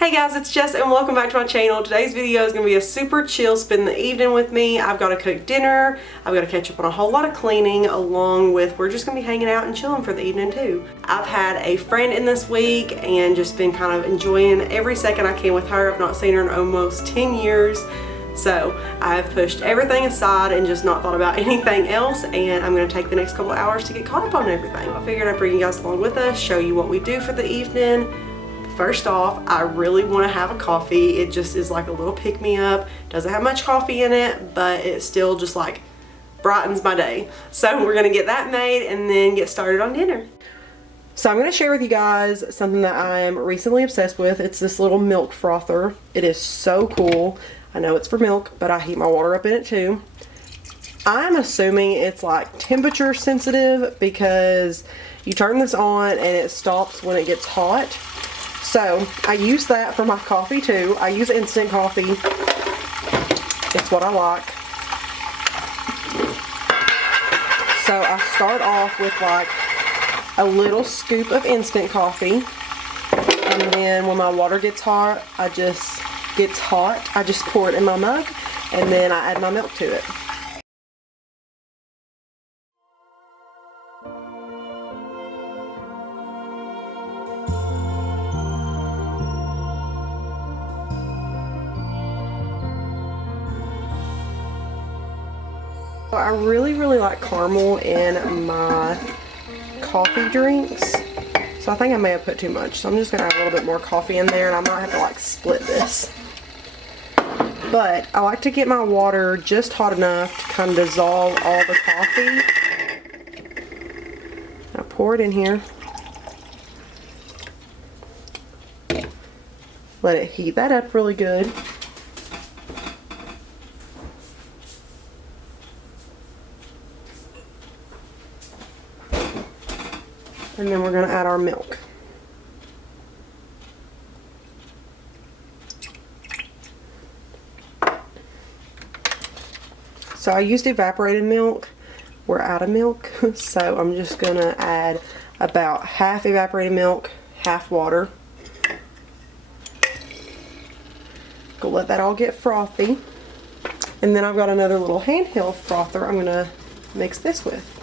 Hey guys, it's Jess and welcome back to my channel. Today's video is going to be a super chill spend the evening with me. I've got to cook dinner, I've got to catch up on a whole lot of cleaning, along with we're just going to be hanging out and chilling for the evening too. I've had a friend in this week and just been kind of enjoying every second I can with her. I've not seen her in almost 10 years. So I've pushed everything aside and just not thought about anything else, and I'm going to take the next couple of hours to get caught up on everything. I figured I'd bring you guys along with us, show you what we do for the evening. First off, I really want to have a coffee. It just is like a little pick-me-up. Doesn't have much coffee in it, but it still just like brightens my day. So we're going to get that made and then get started on dinner. So I'm going to share with you guys something that I'm recently obsessed with. It's this little milk frother. It is so cool. I know it's for milk, but I heat my water up in it too. I'm assuming it's like temperature sensitive because you turn this on and it stops when it gets hot. So I use that for my coffee too. I use instant coffee. It's what I like. So I start off with like a little scoop of instant coffee. And then when my water gets hot, I just pour it in my mug and then I add my milk to it. I really like caramel in my coffee drinks, so I think I may have put too much, so I'm just going to add a little bit more coffee in there, and I might have to like split this. But I like to get my water just hot enough to kind of dissolve all the coffee. I pour it in here. Let it heat that up really good. And then we're going to add our milk. So I used evaporated milk. We're out of milk, so I'm just going to add about half evaporated milk, half water. Go let that all get frothy. And then I've got another little handheld frother I'm going to mix this with.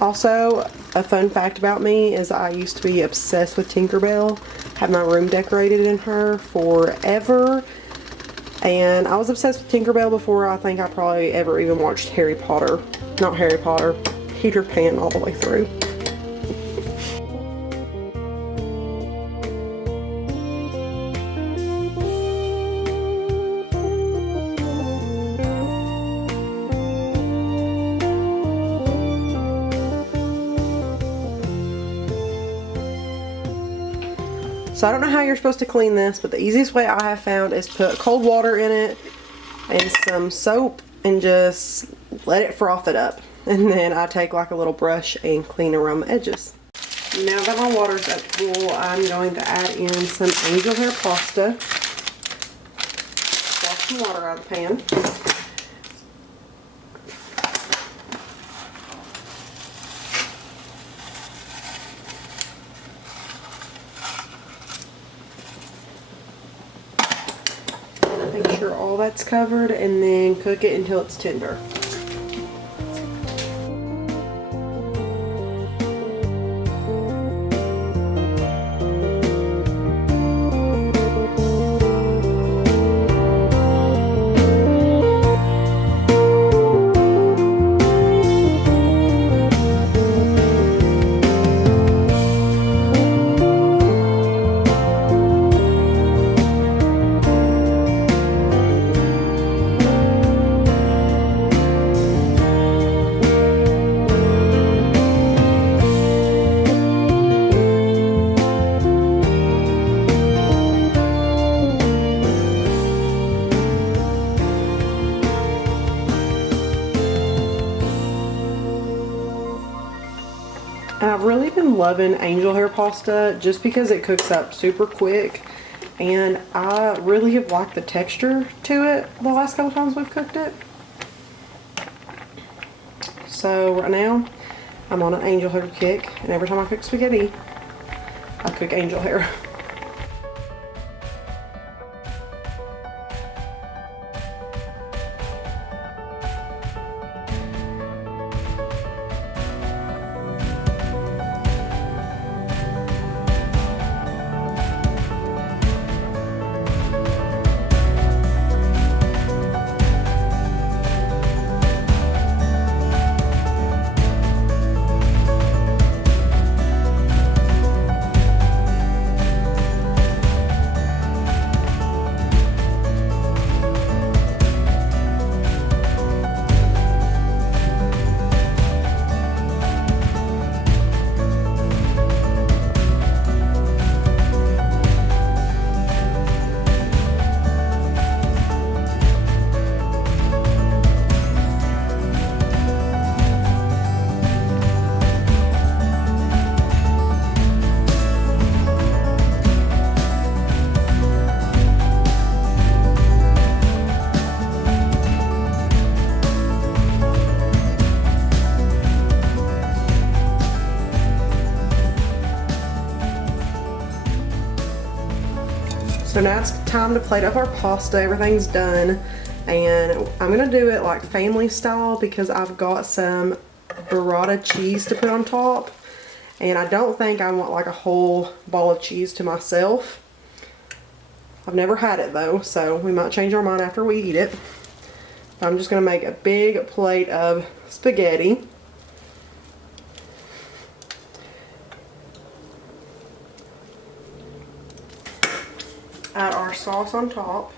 Also, a fun fact about me is I used to be obsessed with Tinkerbell. Had my room decorated in her forever. And I was obsessed with Tinkerbell before I think I probably ever even watched Harry Potter. Not Harry Potter, Peter Pan all the way through. So I don't know how you're supposed to clean this, but the easiest way I have found is put cold water in it and some soap and just let it froth it up. And then I take like a little brush and clean around the edges. Now that my water's up to full, I'm going to add in some angel hair pasta. Wash some water out of the pan. Make sure all that's covered and then cook it until it's tender. And I've really been loving angel hair pasta just because it cooks up super quick, and I really have liked the texture to it the last couple times we've cooked it. So right now I'm on an angel hair kick, and every time I cook spaghetti I cook angel hair. So now it's time to plate up our pasta. Everything's done. And I'm gonna do it like family style because I've got some burrata cheese to put on top. And I don't think I want like a whole ball of cheese to myself. I've never had it though, so we might change our mind after we eat it. I'm just gonna make a big plate of spaghetti. Add our sauce on top.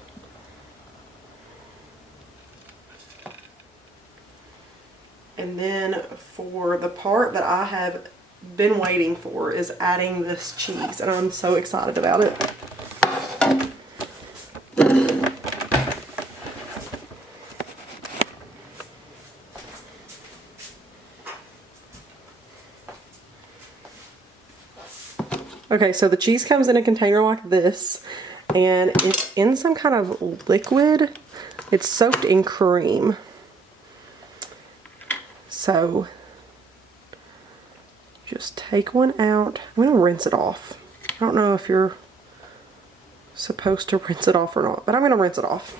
And then for the part that I have been waiting for is adding this cheese, and I'm so excited about it. Okay, so the cheese comes in a container like this, and it's in some kind of liquid. It's soaked in cream. So just take one out. I'm gonna rinse it off. I don't know if you're supposed to rinse it off or not, but I'm gonna rinse it off.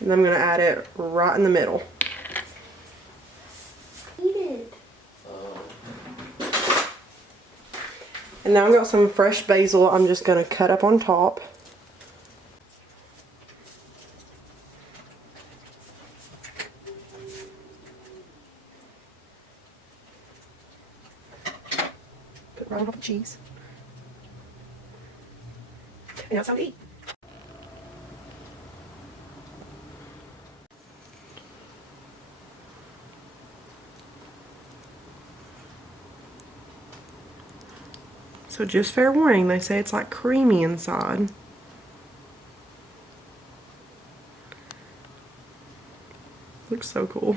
And I'm gonna add it right in the middle. Eat it. And now I've got some fresh basil I'm just gonna cut up on top. Put right on top of the cheese. And now it's time to eat. So just fair warning, they say it's like creamy inside. Looks so cool.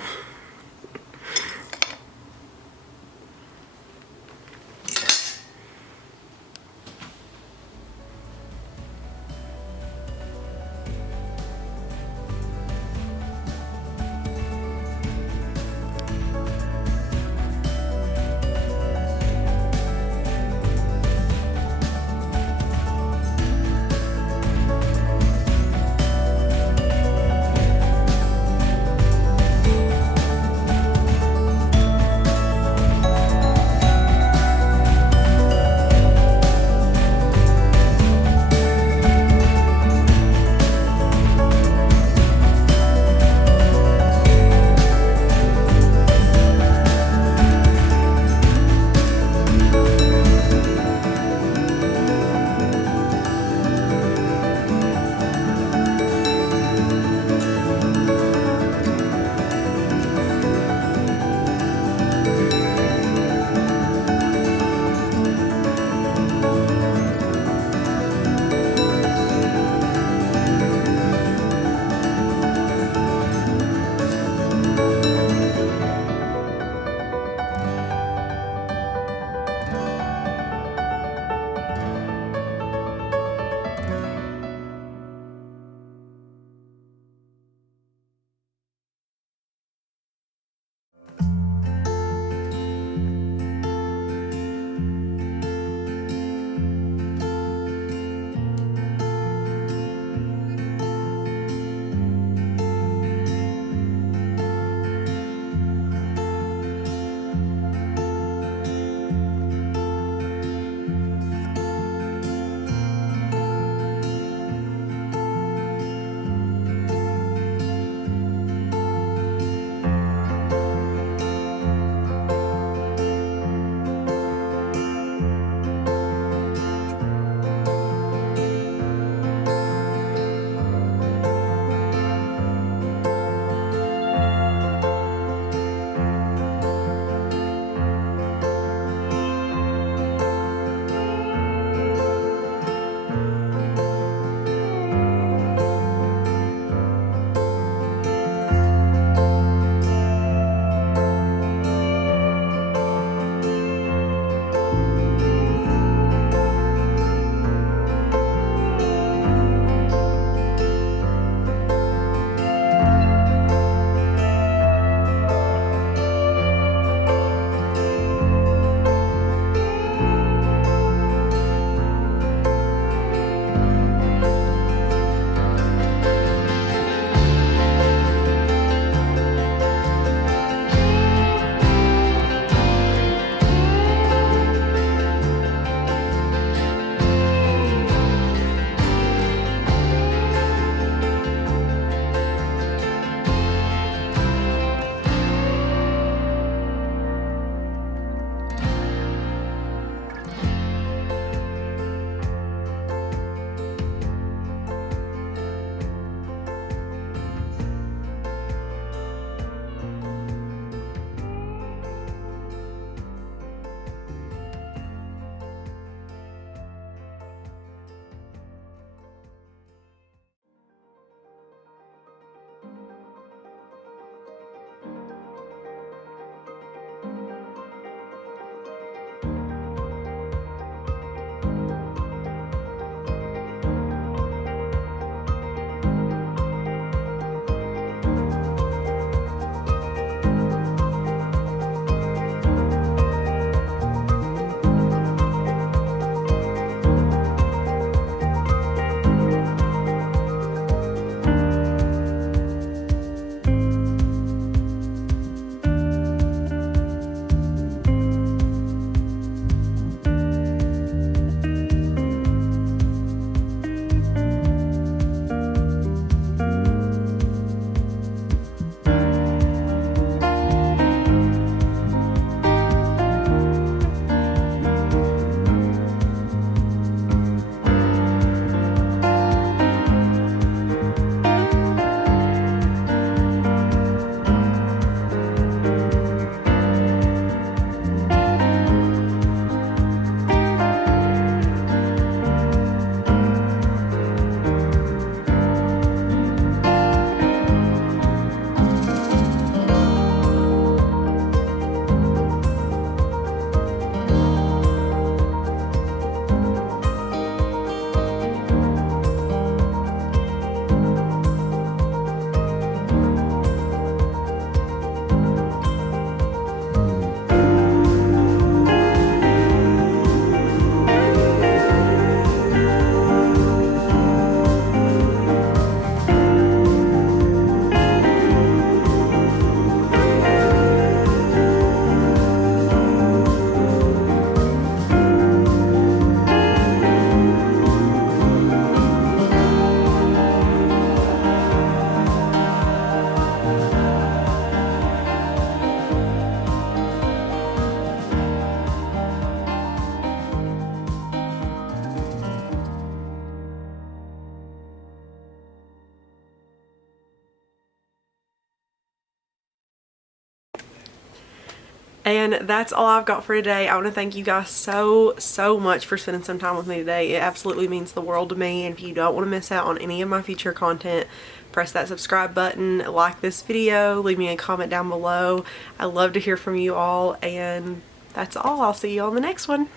And that's all I've got for today. I want to thank you guys so much for spending some time with me today. It absolutely means the world to me. And if you don't want to miss out on any of my future content, press that subscribe button, like this video, leave me a comment down below. I love to hear from you all, and that's all. I'll see you on the next one.